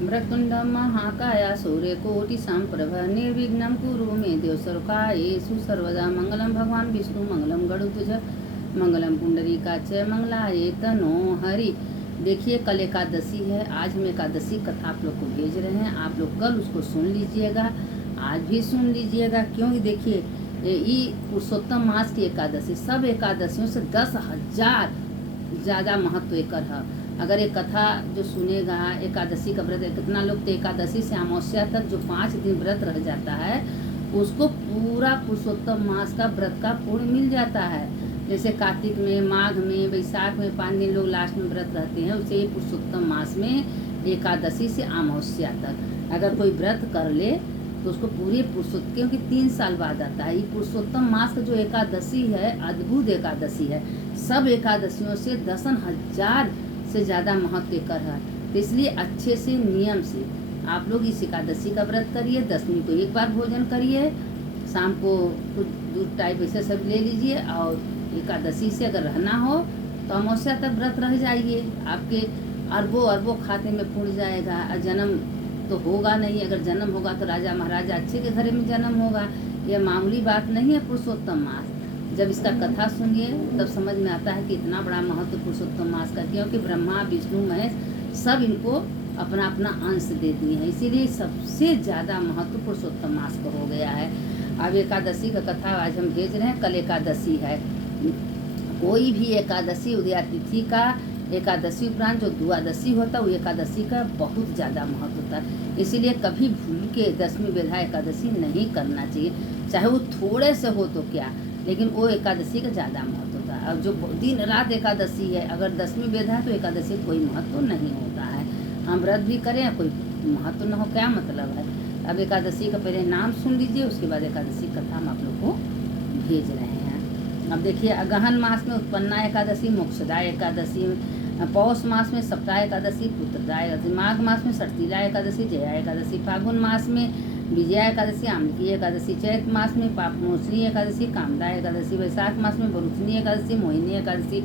वक्रतुण्डं महाकाय सूर्यकोटिसम्प्रभ निर्विघ्नं कुरु मे देव सर्वकार्येषु सर्वदा मंगलम भगवान विष्णु मंगलम गरुत्तज मंगलम पुंडरीकाच मंगलाय तनो हरि। देखिए कल एकादशी है, आज हम एकादशी कथा आप लोग को भेज रहे हैं। आप लोग कल उसको सुन लीजिएगा, आज भी सुन लीजिएगा, क्योंकि देखिए ये पुरुषोत्तम मास की एकादशी सब एकादशियों से 10,000 ज़्यादा महत्व एकर है। अगर एक कथा जो सुनेगा एकादशी का व्रत, कितना लोग तो एकादशी से अमावस्या तक जो 5 दिन व्रत रह जाता है उसको पूरा पुरुषोत्तम मास का व्रत का पूर्ण मिल जाता है। जैसे कार्तिक में, माघ में, बैसाख में 5 दिन लोग लास्ट में व्रत रहते हैं, उसे पुरुषोत्तम मास में एकादशी से अमावस्या तक अगर कोई व्रत कर ले तो उसको पूरे पुरुषोत्तम, क्योंकि 3 साल बाद आता है। ये पुरुषोत्तम मास का जो एकादशी है अद्भुत एकादशी है, सब एकादशियों से 10,000 से ज़्यादा महत्व कर है। तो इसलिए अच्छे से नियम से आप लोग इस एकादशी का व्रत करिए। 10वीं को एक बार भोजन करिए, शाम को कुछ दूध टाइप ऐसे सब ले लीजिए, और एकादशी से अगर रहना हो तो अमावस्या तक व्रत रह जाइए। आपके अरबों अरबों खाते में फूट जाएगा। जन्म तो होगा नहीं, अगर जन्म होगा तो राजा महाराजा अच्छे के घर में जन्म होगा। यह मामूली बात नहीं है पुरुषोत्तम मास। जब इसका कथा सुनिए तब समझ में आता है कि इतना बड़ा महत्व पुरुषोत्तम मास का, क्योंकि ब्रह्मा विष्णु महेश सब इनको अपना अपना अंश दे दिए हैं, इसीलिए सबसे ज़्यादा महत्व पुरुषोत्तम मास का हो गया है। अब एकादशी का कथा आज हम भेज रहे हैं। कल एकादशी है। कोई भी एकादशी उदया तिथि का एकादशी उपरांत जो द्वादशी होता है वो एकादशी का बहुत ज़्यादा महत्व होता है। इसीलिए कभी भूल के 10वीं बेधा एकादशी नहीं करना चाहिए, चाहे वो थोड़े से हो तो क्या, लेकिन वो एकादशी का ज़्यादा महत्व होता है। अब जो दिन रात एकादशी है, अगर 10वीं बेधा है तो एकादशी कोई महत्व नहीं होता है। हम व्रत भी करें कोई महत्व न हो, क्या मतलब है। अब एकादशी का पहले नाम सुन लीजिए, उसके बाद एकादशी कथा हम आप लोग को भेज रहे हैं। अब देखिए अगहन मास में उत्पन्ना एकादशी, मोक्षदा एकादशी, पौष मास में सप्ताह एकादशी, पुत्रदा एकादशी, माघ मास में षटतिला एकादशी, जया एकादशी, फागुन मास में विजया एकादशी, आमकी एकादशी, चैत मास में पापमोचनी एकादशी, कामदा एकादशी, वैशाख मास में बरुथनी एकादशी, मोहिनी एकादशी,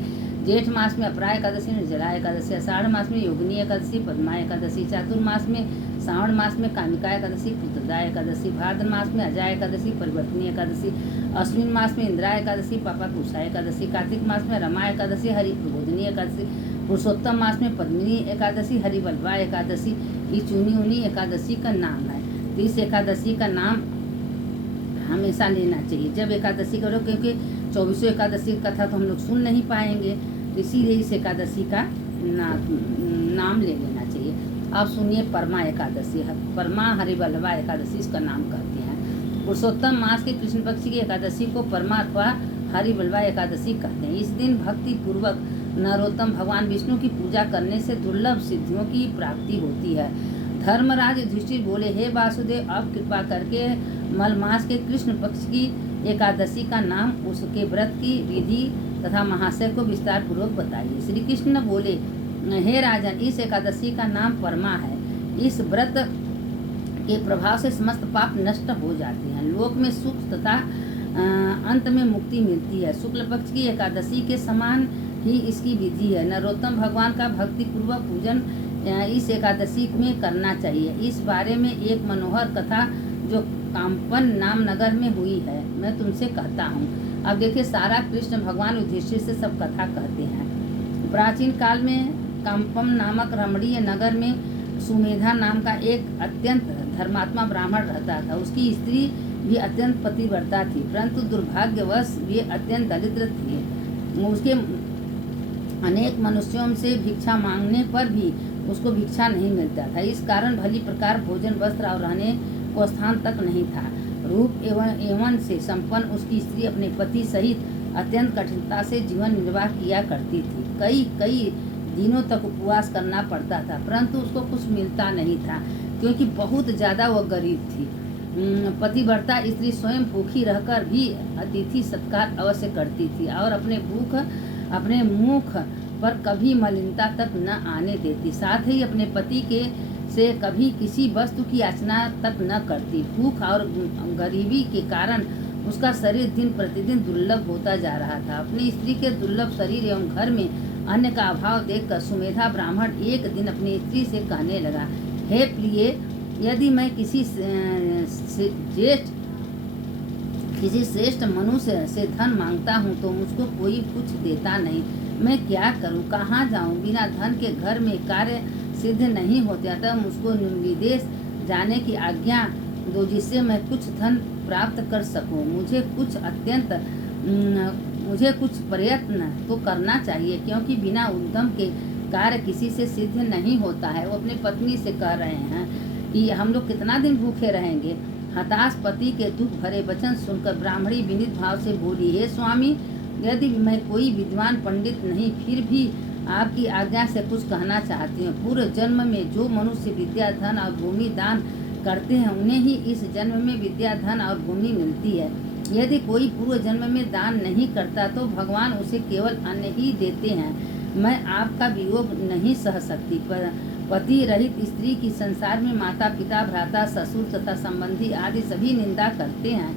जेठ मास में अपरा एकादशी, निर्जला एकादशी, आषाढ़ मास में योगिनी एकादशी, पद्मा एकादशी, चातुर्मास में श्रावण मास में कामिका एकादशी, पुत्रदा एकादशी, भाद्र मास में अजय एकादशी, परिवर्तनी एकादशी, अश्विन मास में इंदिरा एकादशी, पापा कुशा एकादशी, कार्तिक मास में रमा एकादशी, हरि प्रबोधिनी एकादशी, पुरुषोत्तम मास में पद्मिनी एकादशी, हरिवल्लभा एकादशी। ये चुनी उनी एकादशी का नाम है। तो इस एकादशी का नाम हमेशा लेना चाहिए जब एकादशी करो, क्योंकि 24 एकादशी की कथा तो हम लोग सुन नहीं पाएंगे, तो इसीलिए इस एकादशी का नाम ले लेना चाहिए। अब सुनिए परमा एकादशी, परमा हरिवल्लभा एकादशी इसका नाम कहते हैं। पुरुषोत्तम मास के कृष्ण पक्ष की एकादशी को परमा अथवा हरिवल्लभा एकादशी कहते हैं। इस दिन भक्ति पूर्वक नरोत्तम भगवान विष्णु की पूजा करने से दुर्लभ सिद्धियों की प्राप्ति होती है। धर्मराज युधिष्ठिर बोले, हे वासुदेव, अब कृपा करके मलमास के कृष्ण पक्ष की एकादशी का नाम, उसके व्रत की विधि तथा महाशय को विस्तार पूर्वक बताइए। श्री कृष्ण बोले, हे राजन, इस एकादशी का नाम परमा है। इस व्रत के प्रभाव से समस्त पाप नष्ट हो जाते हैं, लोक में सुख तथा अंत में मुक्ति मिलती है। शुक्ल पक्ष की एकादशी के समान ही इसकी विधि है। नरोत्तम भगवान का भक्ति पूर्वक पूजन इस एकादशी में करना चाहिए। इस बारे में एक मनोहर कथा जो काम्पन नाम नगर में हुई है, मैं तुमसे कहता हूँ। अब देखिए सारा कृष्ण भगवान युधिष्ठिर से सब कथा कहते हैं। प्राचीन काल में काम्पम नामक रमणीय नगर में सुमेधा नाम का एक अत्यंत धर्मात्मा ब्राह्मण रहता था। उसकी स्त्री भी अत्यंत पतिव्रता थी, परंतु दुर्भाग्यवश वे अत्यंत दरिद्र थे। उसके अनेक मनुष्यों से भिक्षा मांगने पर भी उसको भिक्षा नहीं मिलता था। इस कारण भली प्रकार भोजन, वस्त्र और रहने को स्थान तक नहीं था। रूप एवं यौवन से संपन्न उसकी स्त्री अपने पति सहित अत्यंत कठिनता से जीवन निर्वाह किया करती थी। कई दिनों तक उपवास करना पड़ता था, परंतु उसको कुछ मिलता नहीं था, क्योंकि बहुत ज़्यादा वह गरीब थी। पतिव्रता स्त्री स्वयं भूखी रहकर भी अतिथि सत्कार अवश्य करती थी और अपने मुख पर कभी मलिनता तक न आने देती। साथ ही अपने पति के से कभी किसी वस्तु की याचना तक न करती। भूख और गरीबी के कारण उसका शरीर दिन प्रतिदिन दुर्लभ होता जा रहा था। अपनी स्त्री के दुर्लभ शरीर एवं घर में अन्न का अभाव देखकर सुमेधा ब्राह्मण एक दिन अपनी स्त्री से कहने लगा, हे प्रिय, यदि मैं किसी श्रेष्ठ मनुष्य से धन मांगता हूँ तो मुझको कोई कुछ देता नहीं। मैं क्या करूँ, कहाँ जाऊँ? बिना धन के घर में कार्य सिद्ध नहीं होते। अतः मुझको विदेश जाने की आज्ञा दो, जिससे मैं कुछ धन प्राप्त कर सकूँ। मुझे कुछ प्रयत्न तो करना चाहिए, क्योंकि बिना उद्यम के कार्य किसी से सिद्ध नहीं होता है। वो अपनी पत्नी से कह रहे हैं कि हम लोग कितना दिन भूखे रहेंगे। हताश पति के दुख भरे वचन सुनकर ब्राह्मणी विनीत भाव से बोली, हे स्वामी, यदि मैं कोई विद्वान पंडित नहीं, फिर भी आपकी आज्ञा से कुछ कहना चाहती हूँ। पूर्व जन्म में जो मनुष्य विद्या, धन और भूमि दान करते हैं, उन्हें ही इस जन्म में विद्या, धन और भूमि मिलती है। यदि कोई पूर्व जन्म में दान नहीं करता तो भगवान उसे केवल अन्न ही देते हैं। मैं आपका वियोग नहीं सह सकती, पर पति रहित स्त्री की संसार में माता पिता, भ्राता, ससुर तथा संबंधी आदि सभी निंदा करते हैं।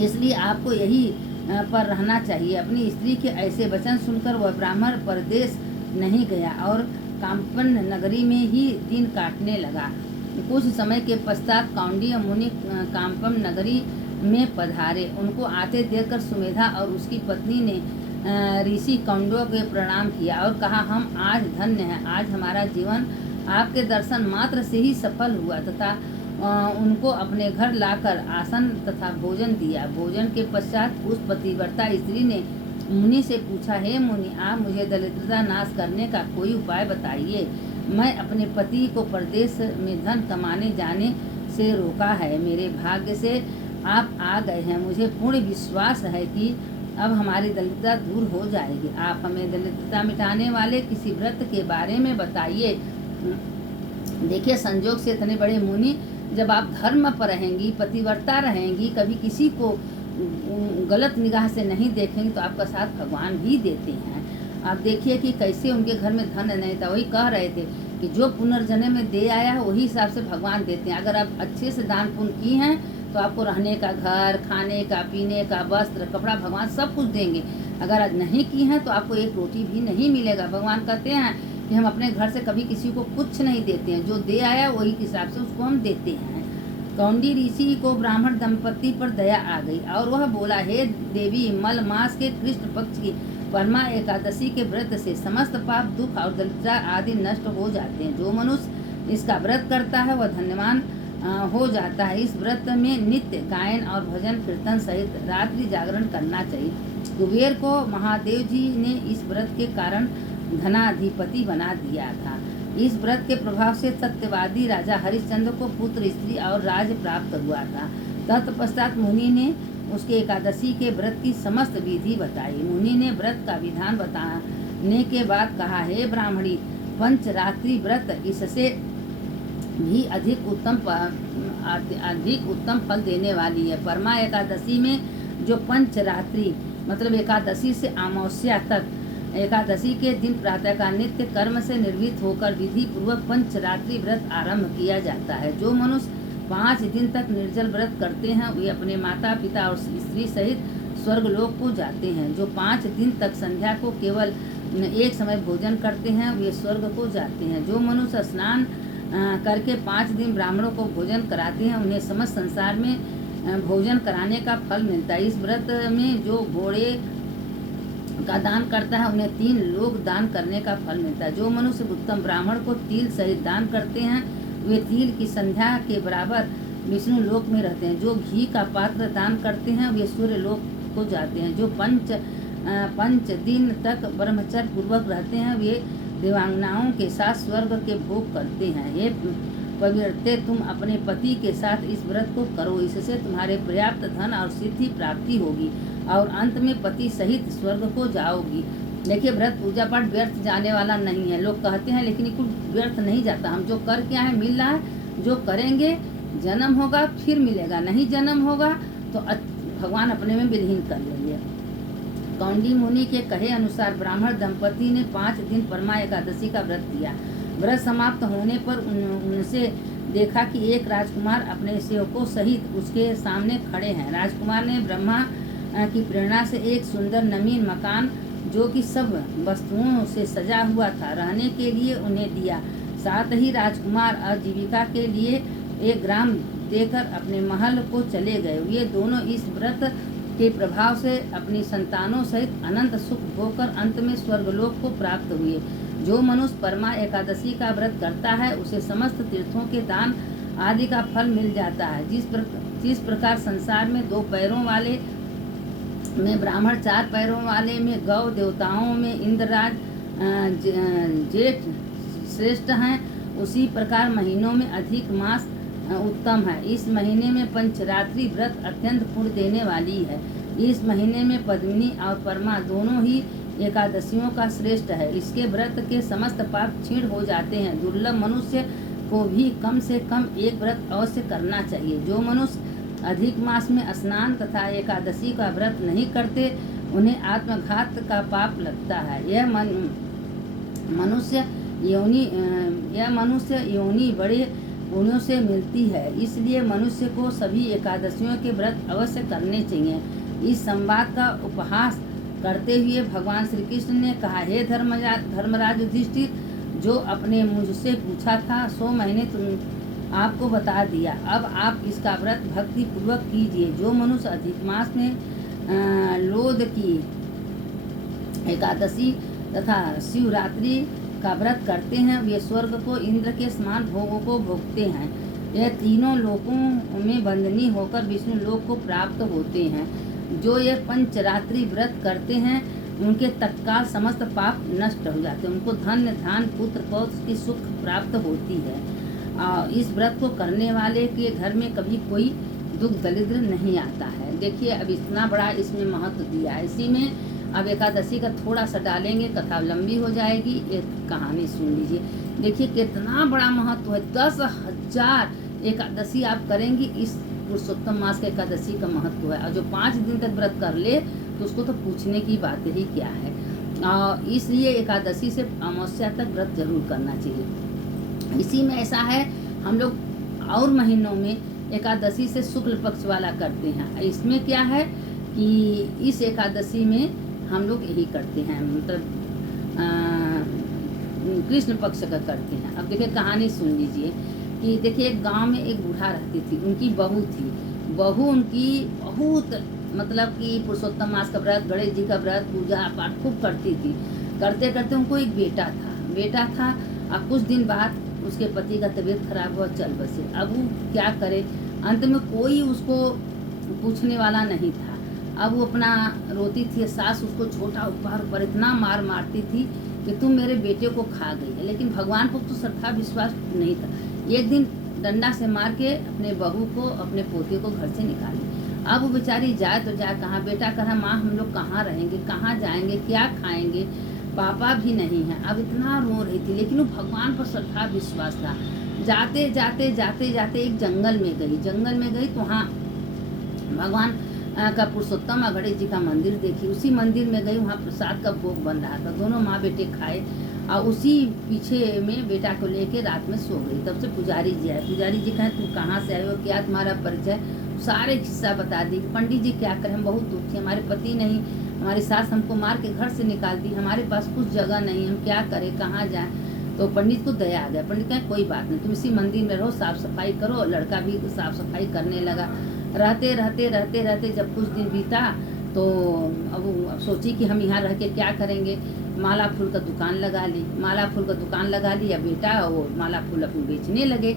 इसलिए आपको यही पर रहना चाहिए। अपनी स्त्री के ऐसे वचन सुनकर वह ब्राह्मण परदेश नहीं गया और काम्पन नगरी में ही दिन काटने लगा। कुछ समय के पश्चात कौंडिन्य मुनि काम्पम नगरी में पधारे। उनको आते देखकर सुमेधा और उसकी पत्नी ने ऋषि कौंडव के प्रणाम किया और कहा, हम आज धन्य हैं। आज हमारा जीवन आपके दर्शन मात्र से ही सफल हुआ। तथा उनको अपने घर लाकर आसन तथा भोजन दिया। भोजन के पश्चात उस पतिव्रता स्त्री ने मुनि से पूछा, हे मुनि, आप मुझे दरिद्रता नाश करने का कोई उपाय बताइए। मैं अपने पति को परदेश में धन कमाने जाने से रोका है। मेरे भाग्य से आप आ गए हैं। मुझे पूर्ण विश्वास है कि अब हमारी दरिद्रता दूर हो जाएगी। आप हमें दरिद्रता मिटाने वाले किसी व्रत के बारे में बताइए। देखिए, संजोग से इतने बड़े मुनि, जब आप धर्म पर रहेंगी, पतिव्रता रहेंगी, कभी किसी को गलत निगाह से नहीं देखेंगे, तो आपका साथ भगवान भी देते हैं। आप देखिए कि कैसे उनके घर में धन नहीं था। वही कह रहे थे कि जो पुनर्जन्म में दे आया है वही हिसाब से भगवान देते हैं। अगर आप अच्छे से दान पुण्य की हैं तो आपको रहने का घर, खाने का, पीने का, वस्त्र, कपड़ा, भगवान सब कुछ देंगे। अगर आज नहीं की हैं तो आपको एक रोटी भी नहीं मिलेगा। भगवान कहते हैं कि हम अपने घर से कभी किसी को कुछ नहीं देते हैं। जो दे आया वही हिसाब से उसको हम देते हैं। कौंडी ऋषि को ब्राह्मण दंपति पर दया आ गई और वह बोला, हे देवी, मल मास के कृष्ण पक्ष की परमा एकादशी के व्रत से समस्त पाप, दुख और दरिद्रता आदि नष्ट हो जाते हैं। जो मनुष्य इसका व्रत करता है वह धन्यवान हो जाता है। इस व्रत में नित्य गायन और भजन कीर्तन सहित रात्रि जागरण करना चाहिए। कुबेर को महादेव जी ने इस व्रत के कारण धनाधिपति बना दिया था। इस व्रत के प्रभाव से सत्यवादी राजा हरिश्चंद्र को पुत्र, स्त्री और राज्य प्राप्त हुआ था। तत्पश्चात मुनि ने उसके एकादशी के व्रत की समस्त विधि बताई। मुनि ने व्रत का विधान बताने के बाद कहा, हे ब्राह्मणी, पंचरात्रि व्रत इससे भी अधिक उत्तम फल देने वाली है। परमा एकादशी में जो पंचरात्रि मतलब एकादशी से अमावस्या तक, एकादशी के दिन प्रातः का नित्य कर्म से निर्वृत्त होकर विधि पूर्वक पंचरात्रि व्रत आरंभ किया जाता है। जो मनुष्य 5 दिन तक निर्जल व्रत करते हैं वे अपने माता पिता और स्त्री सहित स्वर्गलोक को जाते हैं। जो 5 दिन तक संध्या को केवल एक समय भोजन करते हैं वे स्वर्ग को जाते हैं। जो मनुष्य स्नान करके 5 दिन ब्राह्मणों को भोजन कराते हैं उन्हें समस्त संसार में भोजन कराने का फल मिलता है। इस व्रत में जो घोड़े का दान करता है उन्हें 3 लोक दान करने का फल मिलता है। जो मनुष्य उत्तम ब्राह्मण को तिल सहित दान करते हैं वे तिल की संध्या के बराबर विष्णु लोक में रहते हैं। जो घी का पात्र दान करते हैं वे सूर्य लोक को जाते हैं। जो 5 दिन तक ब्रह्मचर्य पूर्वक रहते हैं वे देवांगनाओं के साथ स्वर्ग के भोग करते हैं। ये पवित्रते, तुम अपने पति के साथ इस व्रत को करो, इससे तुम्हारे पर्याप्त धन और सिद्धि प्राप्ति होगी और अंत में पति सहित स्वर्ग को जाओगी। देखिए, व्रत पूजा पाठ व्यर्थ जाने वाला नहीं है। लोग कहते हैं लेकिन ये कुछ व्यर्थ नहीं जाता। हम जो कर क्या है मिल रहा है, जो करेंगे जन्म होगा फिर मिलेगा, नहीं जन्म होगा तो भगवान अपने में विलीन कर लेंगे। कौंडी मुनि के कहे अनुसार ब्राह्मण दंपति ने 5 दिन परमा एकादशी का व्रत किया। व्रत समाप्त होने पर उनसे देखा कि एक राजकुमार अपने सेवकों सहित उसके सामने खड़े हैं। राजकुमार ने ब्रह्मा की प्रेरणा से एक सुंदर नवीन मकान जो कि सब वस्तुओं से सजा हुआ था रहने के लिए उन्हें दिया। साथ ही राजकुमार आजीविका के लिए एक ग्राम देकर अपने महल को चले गए। ये दोनों इस व्रत के प्रभाव से अपनी संतानों सहित अनंत सुख भोगकर अंत में स्वर्गलोक को प्राप्त हुए। जो मनुष्य परमा एकादशी का व्रत करता है उसे समस्त तीर्थों के दान आदि का फल मिल जाता है। जिस प्रकार संसार में 2 पैरों वाले में ब्राह्मण, 4 पैरों वाले में गौ, देवताओं में इंद्रराज जेठ श्रेष्ठ हैं, उसी प्रकार महीनों में अधिक मास उत्तम है। इस महीने में पंचरात्रि व्रत अत्यंत पुण्य देने वाली है। इस महीने में पद्मिनी और परमा दोनों ही एकादशियों का श्रेष्ठ है। इसके व्रत के समस्त पाप क्षीण हो जाते हैं। दुर्लभ मनुष्य को भी कम से कम एक व्रत अवश्य करना चाहिए। जो मनुष्य अधिक मास में स्नान तथा एकादशी का व्रत नहीं करते उन्हें आत्मघात का पाप लगता है। यह मनुष्य योनि बड़े पुण्यों से मिलती है। इसलिए मनुष्य को सभी एकादशियों के व्रत अवश्य करने चाहिए। इस संवाद का उपहास करते हुए भगवान श्री कृष्ण ने कहा, हे धर्मराज युधिष्ठिर, जो आपने मुझसे पूछा था सो मैंने तुम आपको बता दिया। अब आप इसका व्रत भक्ति पूर्वक कीजिए। जो मनुष्य अधिक मास में लोध की एकादशी तथा शिवरात्रि का व्रत करते हैं वे स्वर्ग को इंद्र के समान भोगों को भोगते हैं। यह तीनों लोकों में वंदनीय होकर विष्णु लोक को प्राप्त होते हैं। जो ये पंचरात्रि व्रत करते हैं उनके तत्काल समस्त पाप नष्ट हो जाते हैं। उनको धन्य धान पुत्र पौत्र की सुख प्राप्त होती है। इस व्रत को करने वाले के घर में कभी कोई दुख दरिद्र नहीं आता है। देखिए अब इतना बड़ा इसमें महत्व दिया है। इसी में अब एकादशी का थोड़ा सा डालेंगे, कथा लंबी हो जाएगी, एक कहानी सुन लीजिए। देखिए कितना बड़ा महत्व है। 10,000 एकादशी आप करेंगी, इस पुरुषोत्तम मास के एकादशी का महत्व है। और जो 5 दिन तक व्रत कर ले तो उसको तो पूछने की बात ही क्या है। इसलिए एकादशी से अमावस्या तक व्रत जरूर करना चाहिए। इसी में ऐसा है, हम लोग और महीनों में एकादशी से शुक्ल पक्ष वाला करते हैं। इसमें क्या है कि इस एकादशी में हम लोग यही करते हैं, मतलब कृष्ण पक्ष का करते हैं। अब देखिए कहानी सुन लीजिए कि देखिए एक गांव में एक बूढ़ा रहती थी, उनकी बहू थी। बहू उनकी बहुत मतलब कि पुरुषोत्तम मास का व्रत, गणेश जी का व्रत, पूजा पाठ खूब करती थी। करते करते उनको एक बेटा था। अब कुछ दिन बाद उसके पति का तबीयत खराब हुआ, चल बसे। अब वो क्या करे, अंत में कोई उसको पूछने वाला नहीं था। अब वो अपना रोती थी। सास उसको छोटा ऊपर इतना मारती थी कि तुम मेरे बेटे को खा गई है। लेकिन भगवान को तो श्रद्धा विश्वास नहीं था। एक दिन डंडा से मार के अपने बहू को, अपने पोते को घर से निकाली। अब वो बेचारी जाए तो जाए कहाँ। बेटा कहा, माँ हम लोग कहाँ रहेंगे, कहाँ जाएंगे, क्या खाएंगे, पापा भी नहीं है। अब इतना रो रही थी, लेकिन वो भगवान पर श्रद्धा विश्वास था। जाते जाते एक जंगल में गई तो वहाँ भगवान का पुरुषोत्तम गणेश जी का मंदिर देखी। उसी मंदिर में गई, वहाँ प्रसाद का भोग बन रहा था। दोनों माँ बेटे खाए और उसी पीछे में बेटा को लेके रात में सो गई। तब से पुजारी जी आए। पुजारी जी कहे, तुम कहाँ से आए हो, क्या तुम्हारा परिचय, सारे किस्सा बता दी। पंडित जी क्या करें, हम बहुत दुखी, हमारे पति नहीं, हमारी सास हमको मार के घर से निकाल दी, हमारे पास कुछ जगह नहीं, हम क्या करें, कहाँ जाएं। तो पंडित को दया आ गया। पंडित कहे, कोई बात नहीं, तुम इसी मंदिर में रहो, साफ सफाई करो। लड़का भी साफ सफाई करने लगा। रहते जब कुछ दिन बीता तो अब सोची कि हम यहाँ रह के क्या करेंगे। माला फूल का दुकान लगा ली। अब बेटा वो माला फूल अपने बेचने लगे।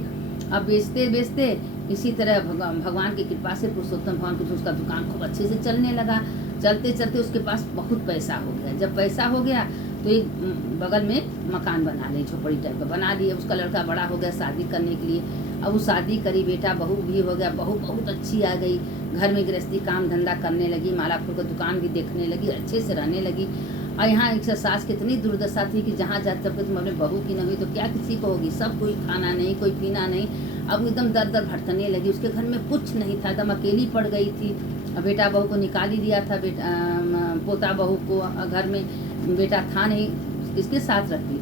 अब बेचते इसी तरह भगवान की कृपा से, पुरुषोत्तम भगवान को, उसका दुकान खूब अच्छे से चलने लगा। चलते उसके पास बहुत पैसा हो गया। जब पैसा हो गया तो एक बगल में मकान बना लिए, झोपड़ी टाइप का बना लिए। उसका लड़का बड़ा हो गया शादी करने के लिए। अब वो शादी करी, बेटा बहू भी हो गया। बहू बहुत अच्छी आ गई, घर में गृहस्थी काम धंधा करने लगी, माला फूल का दुकान भी देखने लगी, अच्छे से रहने लगी। और यहाँ एक सास की इतनी दुर्दशा थी कि जहाँ जाते जब तुम अपने बहू की नहीं हुई तो क्या किसी को होगी। सब कोई खाना नहीं, कोई पीना नहीं। अब एकदम दर भटकने लगी। उसके घर में कुछ नहीं था, एकदम अकेली पड़ गई थी। बेटा बहू को निकाल ही दिया था, पोता बहू को घर में बेटा था नहीं, किसके साथ रखती।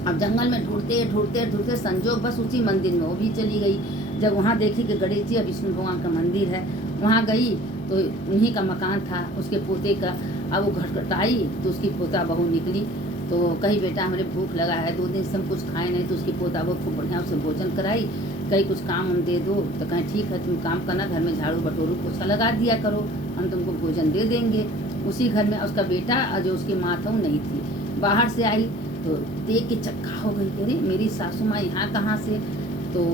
अब जंगल में ढूंढते संजोग बस उसी मंदिर में वो भी चली गई। जब वहाँ देखी कि गणेश जी और विष्णु भगवान का मंदिर है, वहाँ गई तो उन्हीं का मकान था, उसके पोते का। अब वो घटघटाई तो उसकी पोता बहू निकली। तो कही बेटा हमारे भूख लगा है, 2 दिन से हम कुछ खाए नहीं, तो उसकी पोता वो खूब बढ़िया उसे भोजन कराई। कहीं कुछ काम हम दे दो, तो कहें ठीक है तुम काम करना, घर में झाड़ू बटोरू पोछा लगा दिया करो, हम तुमको भोजन दे देंगे। उसी घर में उसका बेटा जो उसकी माँ था वो नहीं थी, बाहर से आई तो देख के चक्का हो गई कि अरे मेरी सासू माँ यहाँ कहाँ से। तो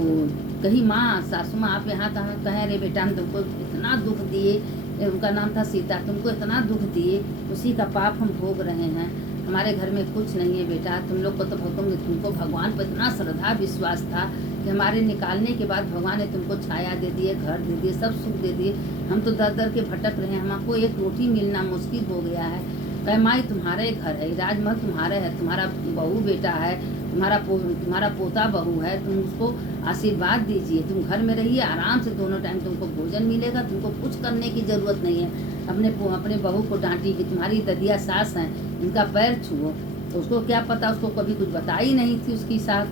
कही माँ सासू माँ आप यहाँ कहाँ। कहें अरे बेटा हम तुमको इतना दुख दिए, उनका नाम था सीता, तुमको इतना दुख दिए, उसी का पाप हम भोग रहे हैं, हमारे घर में कुछ नहीं है बेटा। तुम लोग को तो तुमको भगवान पर इतना श्रद्धा विश्वास था कि हमारे निकालने के बाद भगवान ने तुमको छाया दे दिए, घर दे दिए, सब सुख दे दिए। हम तो दर दर के भटक रहे हैं, हमको एक रोटी मिलना मुश्किल हो गया है। कहे माई तुम्हारे घर है, राजमहल तुम्हारे है, तुम्हारा बहू बेटा है, तुम्हारा पोता बहू है, तुम उसको आशीर्वाद दीजिए, तुम घर में रहिए आराम से, दोनों टाइम तुमको भोजन मिलेगा, तुमको कुछ करने की ज़रूरत नहीं है। अपने बहू को डांटी कि तुम्हारी ददिया सास हैं, इनका पैर छुओ। तो उसको क्या पता, उसको कभी कुछ बताई नहीं थी उसकी सास।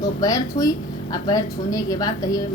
तो पैर छुई, और पैर छूने के बाद कहिए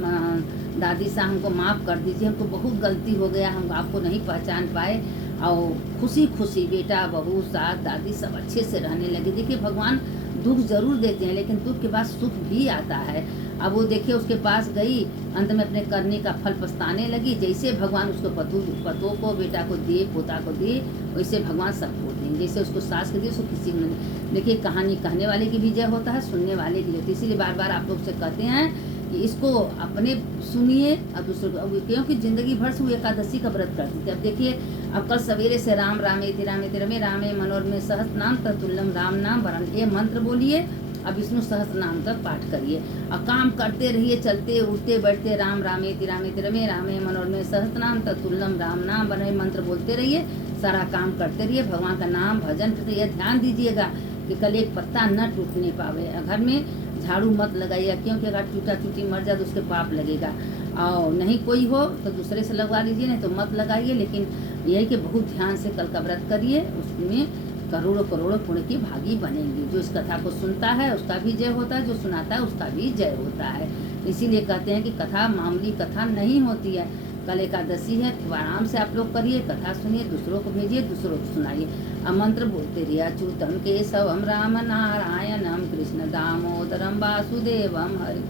दादी साहब हमको माफ़ कर दीजिए, हमको बहुत गलती हो गया, हम आपको नहीं पहचान पाए। और खुशी खुशी बेटा बहू सास दादी सब अच्छे से रहने लगे। देखिए भगवान दुख जरूर देते हैं, लेकिन दुख के बाद सुख भी आता है। अब वो देखिए उसके पास गई, अंत में अपने करने का फल पछताने लगी। जैसे भगवान उसको पतों को बेटा को दिए, पोता को दिए, वैसे भगवान सबको दें। जैसे उसको सास के दिए उसको किसी को नहीं। देखिए कहानी कहने वाले की भी जय होता है, सुनने वाले की होती है। इसीलिए बार बार आप लोग से कहते हैं कि इसको अपने सुनिए और दूसरों को, क्योंकि जिंदगी भर से वो एकादशी का व्रत करती थी। अब देखिए अब कल सवेरे से राम रामेति रामेति रमे रामे मनोरमे सहस्त्र नाम तत्तुल्यम राम नाम वरम, ये मंत्र बोलिए, अब विष्णु सहस्त्र नाम तक पाठ करिए और काम करते रहिए, चलते उठते बैठते राम रामेति रामेति रमे रामे मनोरमे सहस्त्र नाम तत्तुल्यम राम नाम वरम मंत्र बोलते रहिए, सारा काम करते रहिए, भगवान का नाम भजन करते। यह ध्यान दीजिएगा कि कल एक पत्ता न टूटने पावे। घर में झाड़ू मत लगाइए, क्योंकि अगर टूटा टूटी मर जाए तो उसके पाप लगेगा। और नहीं कोई हो तो दूसरे से लगवा लीजिए, नहीं तो मत लगाइए। लेकिन यही कि बहुत ध्यान से कल का व्रत करिए, उसमें करोड़ों करोड़ों पुण्य की भागी बनेंगी। जो इस कथा को सुनता है उसका भी जय होता है, जो सुनाता है उसका भी जय होता है। इसीलिए कहते हैं कि कथा मामूली कथा नहीं होती है। कल एकादशी है, तो आराम से आप लोग करिए, कथा सुनिए, दूसरों को भेजिए, दूसरों को सुनाइए, मंत्र बोलते रहिए। अच्युतम केशवम राम नारायणम कृष्ण दामोदरम वासुदेवम हरि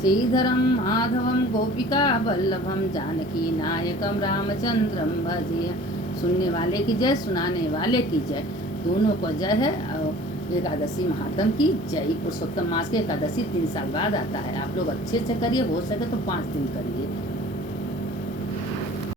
श्रीधरम माधवम गोपिका वल्लभम जानकी नायकम रामचंद्रम भजे। सुनने वाले की जय, सुनाने वाले की जय, दोनों को जय है। और एकादशी महात्म की जय। पुरुषोत्तम मास के एकादशी 3 साल बाद आता है। आप लोग अच्छे से करिए, हो सके तो 5 दिन करिए।